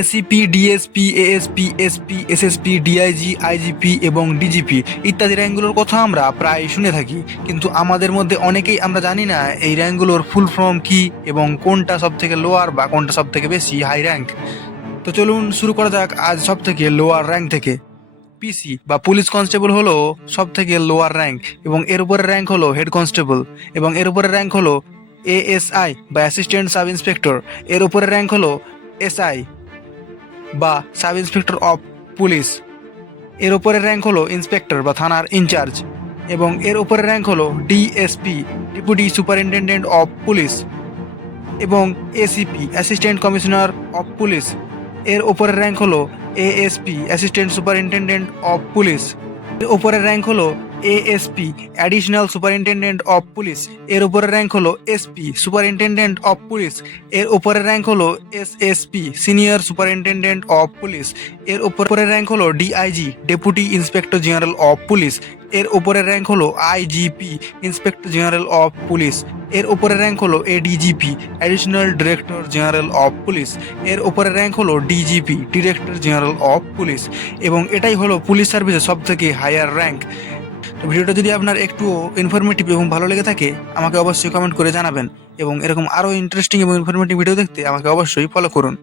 ACP, DSP, ASP, SP, SSP, DIG, IGP এবং DGP ইত্যাদি র্যাঙ্কগুলোর কথা আমরা প্রায় শুনে থাকি, কিন্তু আমাদের মধ্যে অনেকেই আমরা জানি না এই র্যাঙ্কগুলোর ফুল ফর্ম কি এবং কোনটা সব থেকে লোয়ার বা কোনটা সব থেকে বেশি হাই র্যাঙ্ক। তো চলুন শুরু করা যাক আজ সব থেকে লোয়ার র্যাঙ্ক থেকে। পিসি বা পুলিশ কনস্টেবল হলো সব থেকে লোয়ার র্যাঙ্ক এবং এর উপরের র্যাঙ্ক হলো হেড কনস্টেবল এবং এর উপরের র্যাঙ্ক হলো এএসআই বা অ্যাসিস্ট্যান্ট সাব ইন্সপেক্টর। এর উপরের র্যাঙ্ক হলো এসআই বা সাব ইন্সপেক্টর অফ পুলিশ। এর উপরের র্যাঙ্ক হলো ইন্সপেক্টর বা থানার ইনচার্জ এবং এর উপরের র্যাঙ্ক হলো DSP, deputy superintendent of police এবং ACP, assistant commissioner of police. এর উপরের র্যাঙ্ক হলো ASP, assistant superintendent of police. এর উপরের র্যাঙ্ক হলো ASP, additional superintendent of police. এর উপরের র্যাঙ্ক হলো এসপি, সুপারিনটেন্ডেন্ট অফ পুলিশ। এর উপরের র্যাঙ্ক হলো SSP, senior superintendent of police. এর উপরের র্যাঙ্ক হলো DIG, deputy inspector general of police. এর উপরের র্যাঙ্ক হলো IGP, inspector general of police. এর উপরের র্যাঙ্ক হলো ADGP, additional director general of police. এর উপরের র্যাঙ্ক হলো DGP, director general of police. এবং এটাই হলো পুলিশ সার্ভিসের সব থেকে হায়ার র্যাঙ্ক। তো ভিডিওটা যদি আপনার একটু ইনফরমেটিভ এবং ভালো লেগে থাকে আমাকে অবশ্যই কমেন্ট করে জানাবেন এবং এরকম আরও ইন্টারেস্টিং এবং ইনফরমেটিভ ভিডিও দেখতে আমাকে অবশ্যই ফলো করুন।